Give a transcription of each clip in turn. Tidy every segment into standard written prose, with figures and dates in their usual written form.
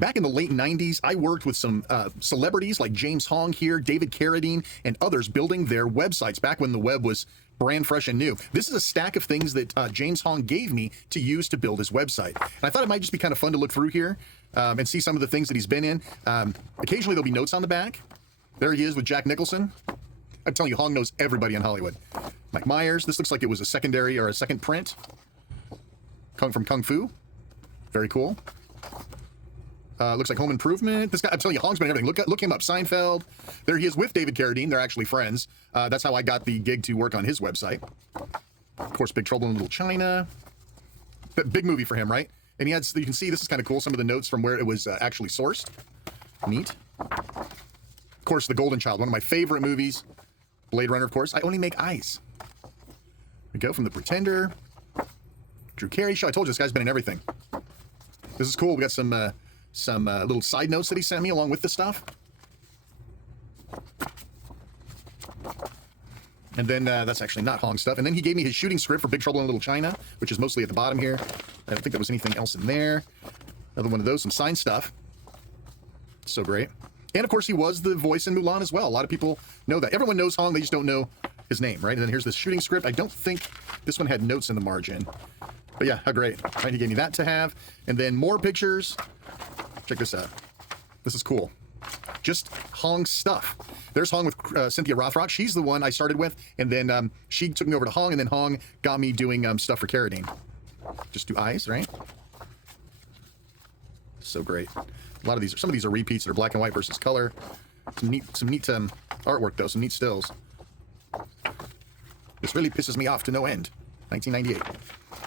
Back in the late 90s, I worked with some celebrities like James Hong here, David Carradine, and others building their websites back when the web was brand fresh and new. This is a stack of things that James Hong gave me to use to build his website. And I thought it might just be kind of fun to look through here and see some of the things that he's been in. Occasionally there'll be notes on the back. There he is with Jack Nicholson. I'm telling you, Hong knows everybody in Hollywood. Mike Myers. This looks like it was a secondary or a second print. From Kung Fu. Very cool. Looks like Home Improvement. This guy, I'm telling you, Hong's been in everything. Look him up. Seinfeld. There he is with David Carradine. They're actually friends. That's how I got the gig to work on his website. Of course, Big Trouble in Little China. Big movie for him, right? And he had, you can see this is kind of cool, some of the notes from where it was actually sourced. Neat. Of course, The Golden Child, one of my favorite movies. Blade Runner, of course. I only make eyes. We go from The Pretender. Drew Carey Show. I told you this guy's been in everything. This is cool. We got some little side notes that he sent me along with the stuff. And then that's actually not Hong stuff. And then he gave me his shooting script for Big Trouble in Little China, which is mostly at the bottom here. I don't think there was anything else in there. Another one of those, some signed stuff. So great. And of course, he was the voice in Mulan as well. A lot of people know that. Everyone knows Hong, they just don't know his name, right? And then here's the shooting script. I don't think this one had notes in the margin. But yeah, how great. Right, he gave me that to have. And then more pictures. Check this out. This is cool. Just Hong's stuff. There's Hong with Cynthia Rothrock. She's the one I started with. And then she took me over to Hong, and then Hong got me doing stuff for Carradine. Just do eyes, right? So great. A lot of these, some of these are repeats that are black and white versus color. Some neat artwork though, some neat stills. This really pisses me off to no end. 1998.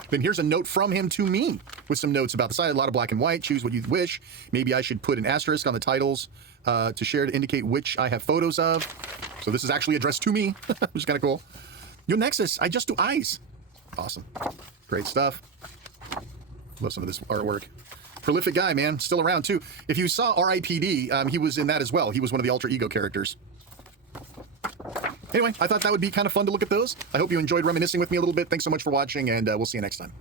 Then here's a note from him to me with some notes about the site. A lot of black and white. Choose what you wish. Maybe I should put an asterisk on the titles to share to indicate which I have photos of. So this is actually addressed to me, which is kind of cool. Yo, Nexus, I just do eyes. Awesome. Great stuff. Love some of this artwork. Prolific guy, man. Still around, too. If you saw R.I.P.D., he was in that as well. He was one of the alter ego characters. Anyway, I thought that would be kind of fun to look at those. I hope you enjoyed reminiscing with me a little bit. Thanks so much for watching, and we'll see you next time.